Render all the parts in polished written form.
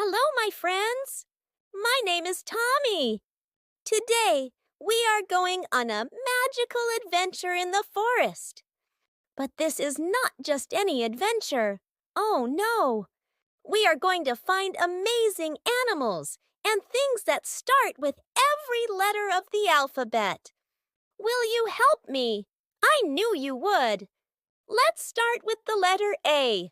Hello, my friends. My name is Tommy. Today, we are going on a magical adventure in the forest. But this is not just any adventure. Oh, no. We are going to find amazing animals and things that start with every letter of the alphabet. Will you help me? I knew you would. Let's start with the letter A.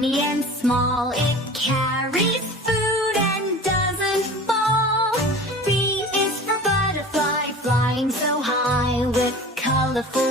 And small, it carries food and doesn't fall. B is for butterfly, flying so high with colorful